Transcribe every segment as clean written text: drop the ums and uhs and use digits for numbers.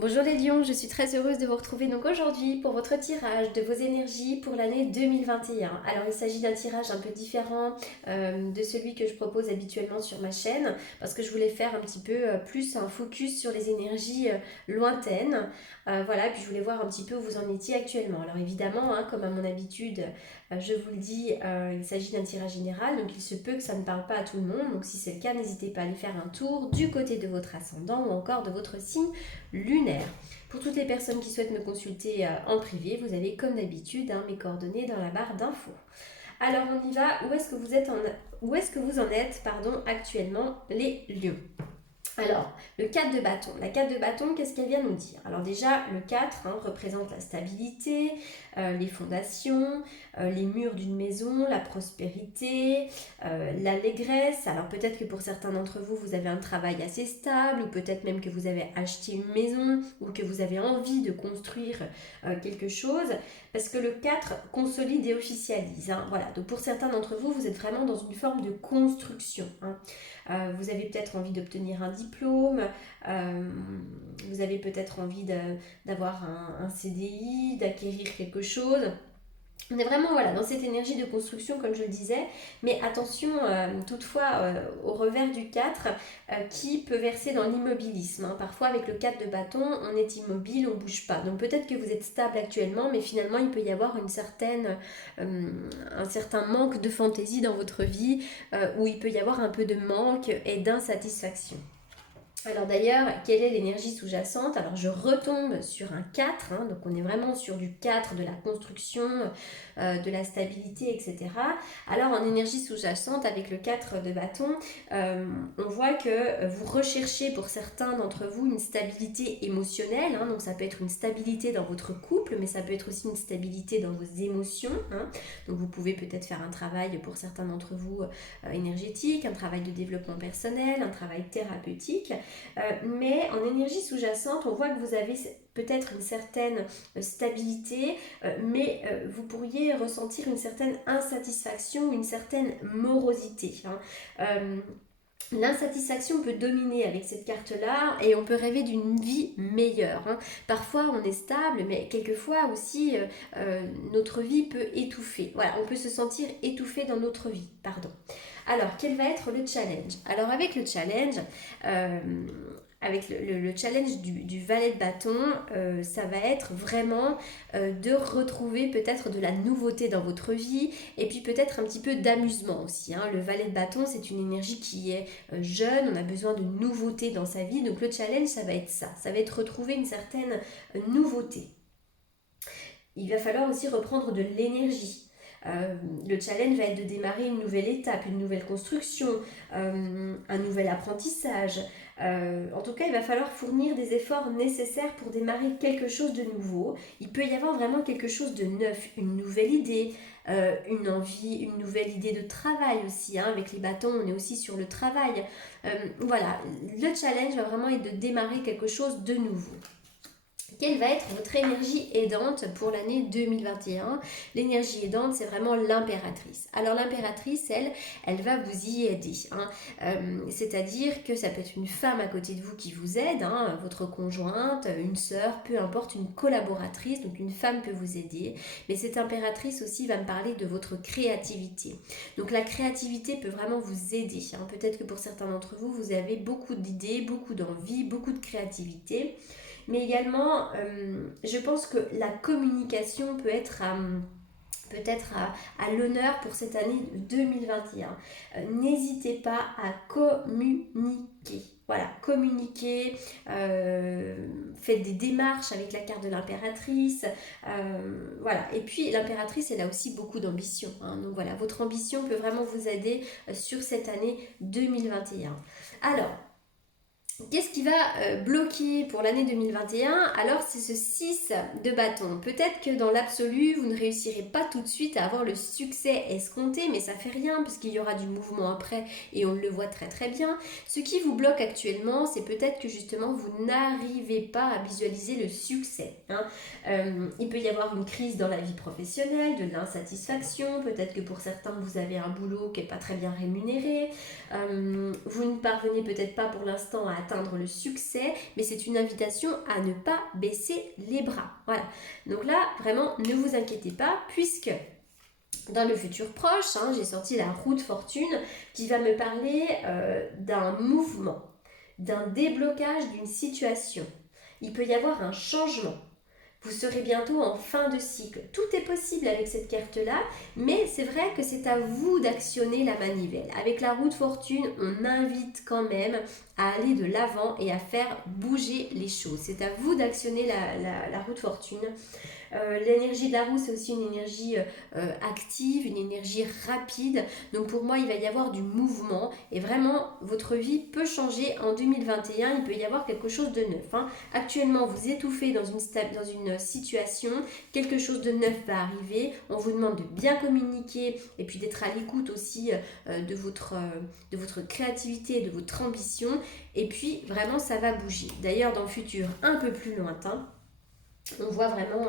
Bonjour les lions, je suis très heureuse de vous retrouver donc aujourd'hui pour votre tirage de vos énergies pour l'année 2021. Alors il s'agit d'un tirage un peu différent de celui que je propose habituellement sur ma chaîne parce que je voulais faire un petit peu plus un focus sur les énergies lointaines. Voilà, puis je voulais voir un petit peu où vous en étiez actuellement. Alors évidemment, hein, comme à mon habitude, je vous le dis, il s'agit d'un tirage général, donc il se peut que ça ne parle pas à tout le monde. Donc si c'est le cas, n'hésitez pas à aller faire un tour du côté de votre ascendant ou encore de votre signe lunaire. Pour toutes les personnes qui souhaitent me consulter en privé, vous avez comme d'habitude mes coordonnées dans la barre d'infos. Alors on y va, où est-ce que vous en êtes actuellement les lions? Alors, le 4 de bâton. La 4 de bâton, qu'est-ce qu'elle vient nous dire? Alors déjà, le 4 représente la stabilité, les fondations, les murs d'une maison, la prospérité, l'allégresse. Alors peut-être que pour certains d'entre vous, vous avez un travail assez stable, ou peut-être même que vous avez acheté une maison, ou que vous avez envie de construire quelque chose, parce que le 4 consolide et officialise. Voilà, donc pour certains d'entre vous, vous êtes vraiment dans une forme de construction. Vous avez peut-être envie d'obtenir un diplôme, vous avez peut-être envie d'avoir un CDI, d'acquérir quelque chose. On est vraiment dans cette énergie de construction comme je le disais, mais attention toutefois au revers du 4 qui peut verser dans l'immobilisme. Parfois avec le 4 de bâton, on est immobile, on ne bouge pas. Donc peut-être que vous êtes stable actuellement, mais finalement il peut y avoir un certain manque de fantaisie dans votre vie, où il peut y avoir un peu de manque et d'insatisfaction. Alors d'ailleurs, quelle est l'énergie sous-jacente? Alors je retombe sur un 4, donc on est vraiment sur du 4, de la construction, de la stabilité, etc. Alors en énergie sous-jacente, avec le 4 de bâton, on voit que vous recherchez pour certains d'entre vous une stabilité émotionnelle, donc ça peut être une stabilité dans votre couple, mais ça peut être aussi une stabilité dans vos émotions. Donc vous pouvez peut-être faire un travail pour certains d'entre vous énergétique, un travail de développement personnel, un travail thérapeutique. Mais en énergie sous-jacente, on voit que vous avez peut-être une certaine stabilité, mais vous pourriez ressentir une certaine insatisfaction, une certaine morosité. L'insatisfaction peut dominer avec cette carte-là et on peut rêver d'une vie meilleure. Parfois on est stable, mais quelquefois aussi notre vie peut étouffer. Voilà, on peut se sentir étouffé dans notre vie, pardon. Alors, quel va être le challenge? Alors, avec le challenge, le challenge du valet de bâton, ça va être vraiment de retrouver peut-être de la nouveauté dans votre vie et puis peut-être un petit peu d'amusement aussi. Le valet de bâton, c'est une énergie qui est jeune, on a besoin de nouveauté dans sa vie, donc le challenge, ça va être ça. Ça va être retrouver une certaine nouveauté. Il va falloir aussi reprendre de l'énergie. Le challenge va être de démarrer une nouvelle étape, une nouvelle construction, un nouvel apprentissage. En tout cas, il va falloir fournir des efforts nécessaires pour démarrer quelque chose de nouveau. Il peut y avoir vraiment quelque chose de neuf, une nouvelle idée, une envie, une nouvelle idée de travail aussi. Avec les bâtons, on est aussi sur le travail. Voilà, le challenge va vraiment être de démarrer quelque chose de nouveau. Quelle va être votre énergie aidante pour l'année 2021? L'énergie aidante, c'est vraiment l'impératrice. Alors l'impératrice, elle va vous y aider. C'est-à-dire que ça peut être une femme à côté de vous qui vous aide, votre conjointe, une sœur, peu importe, une collaboratrice, donc une femme peut vous aider. Mais cette impératrice aussi va me parler de votre créativité. Donc la créativité peut vraiment vous aider. Peut-être que pour certains d'entre vous, vous avez beaucoup d'idées, beaucoup d'envie, beaucoup de créativité. Mais également, je pense que la communication peut être peut-être à l'honneur pour cette année 2021. N'hésitez pas à communiquer. Voilà, communiquer, faites des démarches avec la carte de l'impératrice. Voilà, et puis l'impératrice, elle a aussi beaucoup d'ambition. Donc voilà, votre ambition peut vraiment vous aider sur cette année 2021. Alors, qu'est-ce qui va bloquer pour l'année 2021? Alors c'est ce 6 de bâton. Peut-être que dans l'absolu, vous ne réussirez pas tout de suite à avoir le succès escompté, mais ça fait rien puisqu'il y aura du mouvement après et on le voit très très bien. Ce qui vous bloque actuellement, c'est peut-être que justement vous n'arrivez pas à visualiser le succès. Il peut y avoir une crise dans la vie professionnelle, de l'insatisfaction, peut-être que pour certains vous avez un boulot qui n'est pas très bien rémunéré, vous ne parvenez peut-être pas pour l'instant à atteindre le succès, mais c'est une invitation à ne pas baisser les bras. Voilà. Donc là, vraiment, ne vous inquiétez pas, puisque dans le futur proche, j'ai sorti la roue de fortune qui va me parler d'un mouvement, d'un déblocage d'une situation. Il peut y avoir un changement. Vous serez bientôt en fin de cycle. Tout est possible avec cette carte-là, mais c'est vrai que c'est à vous d'actionner la manivelle. Avec la roue de fortune, on invite quand même à aller de l'avant et à faire bouger les choses. C'est à vous d'actionner la roue de fortune. L'énergie de la roue, c'est aussi une énergie active, une énergie rapide. Donc pour moi, il va y avoir du mouvement et vraiment, votre vie peut changer en 2021. Il peut y avoir quelque chose de neuf. Actuellement, vous étouffez dans une situation, quelque chose de neuf va arriver. On vous demande de bien communiquer et puis d'être à l'écoute aussi de votre créativité, de votre ambition. Et puis, vraiment, ça va bouger. D'ailleurs, dans le futur un peu plus lointain, on voit vraiment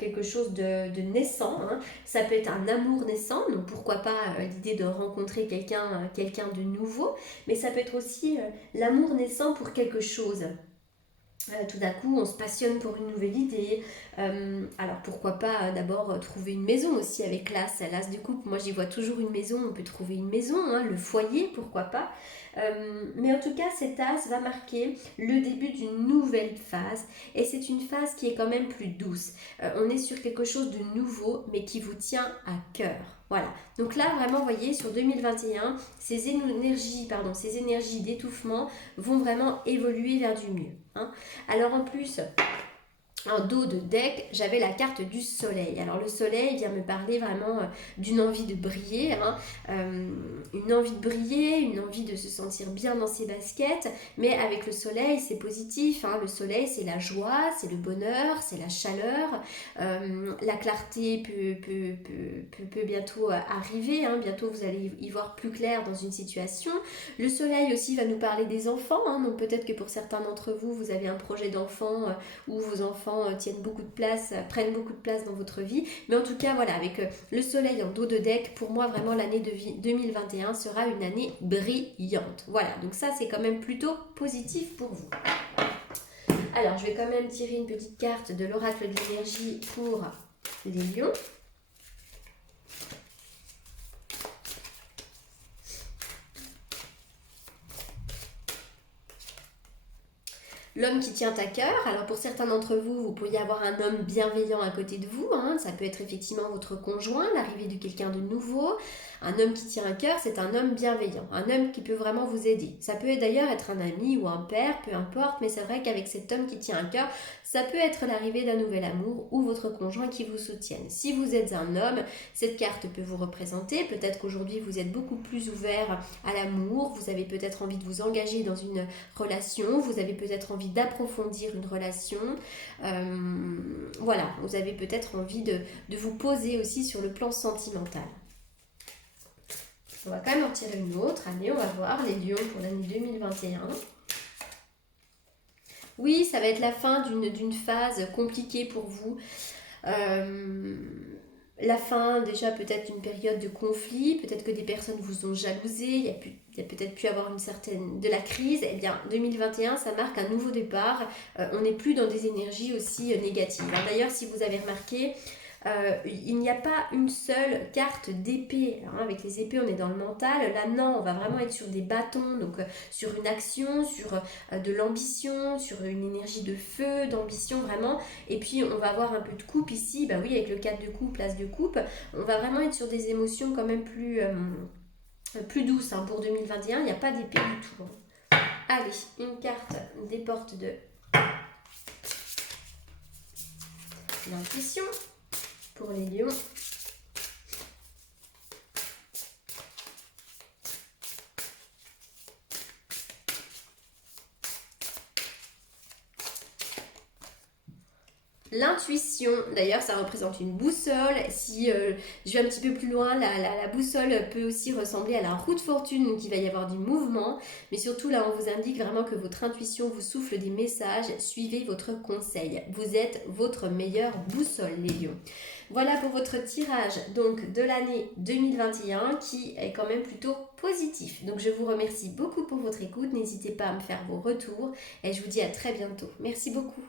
quelque chose de naissant. Ça peut être un amour naissant, donc pourquoi pas l'idée de rencontrer quelqu'un de nouveau, mais ça peut être aussi l'amour naissant pour quelque chose. Tout d'un coup, on se passionne pour une nouvelle idée. Alors pourquoi pas d'abord trouver une maison aussi avec l'as de coupe. Moi j'y vois toujours une maison, on peut trouver une maison, le foyer, pourquoi pas. Mais en tout cas, cet as va marquer le début d'une nouvelle phase et c'est une phase qui est quand même plus douce. On est sur quelque chose de nouveau mais qui vous tient à cœur. Voilà, donc là vraiment, vous voyez, sur 2021, ces énergies d'étouffement vont vraiment évoluer vers du mieux. Alors en plus, en dos de deck, j'avais la carte du soleil. Alors le soleil vient me parler vraiment d'une envie de briller, une envie de briller, une envie de se sentir bien dans ses baskets, mais avec le soleil c'est positif, le soleil c'est la joie, c'est le bonheur, c'est la chaleur, la clarté peut bientôt arriver, bientôt vous allez y voir plus clair dans une situation. Le soleil aussi va nous parler des enfants, donc peut-être que pour certains d'entre vous, vous avez un projet d'enfant où vos enfants prennent beaucoup de place dans votre vie. Mais en tout cas, voilà, avec le soleil en dos de deck, pour moi, vraiment, l'année 2021 sera une année brillante. Voilà, donc ça, c'est quand même plutôt positif pour vous. Alors, je vais quand même tirer une petite carte de l'oracle de l'énergie pour les lions. L'homme qui tient à cœur, alors pour certains d'entre vous, vous pourriez avoir un homme bienveillant à côté de vous, ça peut être effectivement votre conjoint, l'arrivée de quelqu'un de nouveau. Un homme qui tient à cœur, c'est un homme bienveillant, un homme qui peut vraiment vous aider. Ça peut d'ailleurs être un ami ou un père, peu importe, mais c'est vrai qu'avec cet homme qui tient à cœur, ça peut être l'arrivée d'un nouvel amour ou votre conjoint qui vous soutienne. Si vous êtes un homme, cette carte peut vous représenter. Peut-être qu'aujourd'hui, vous êtes beaucoup plus ouvert à l'amour, vous avez peut-être envie de vous engager dans une relation, vous avez peut-être envie d'approfondir une relation. Voilà, vous avez peut-être envie de vous poser aussi sur le plan sentimental. On va quand même en tirer une autre. Allez, on va voir les lions pour l'année 2021. Oui, ça va être la fin d'une phase compliquée pour vous. La fin déjà peut-être d'une période de conflit, peut-être que des personnes vous ont jalousé, il y a peut-être pu avoir de la crise. Eh bien 2021 ça marque un nouveau départ, on n'est plus dans des énergies aussi négatives. D'ailleurs si vous avez remarqué, il n'y a pas une seule carte d'épée. Avec les épées, on est dans le mental. Là, non, on va vraiment être sur des bâtons, donc sur une action, sur de l'ambition, sur une énergie de feu, d'ambition vraiment. Et puis, on va avoir un peu de coupe ici. Bah oui, avec le 4 de coupe, l'as de coupe, on va vraiment être sur des émotions quand même plus douces. Pour 2021, il n'y a pas d'épée du tout. Allez, une carte des portes de l'intuition. Pour les lions. L'intuition, d'ailleurs ça représente une boussole. Si je vais un petit peu plus loin, la boussole peut aussi ressembler à la roue de fortune, donc il va y avoir du mouvement, mais surtout là on vous indique vraiment que votre intuition vous souffle des messages, suivez votre conseil, vous êtes votre meilleure boussole les lions. Voilà pour votre tirage donc de l'année 2021 qui est quand même plutôt positif. Donc je vous remercie beaucoup pour votre écoute. N'hésitez pas à me faire vos retours et je vous dis à très bientôt. Merci beaucoup.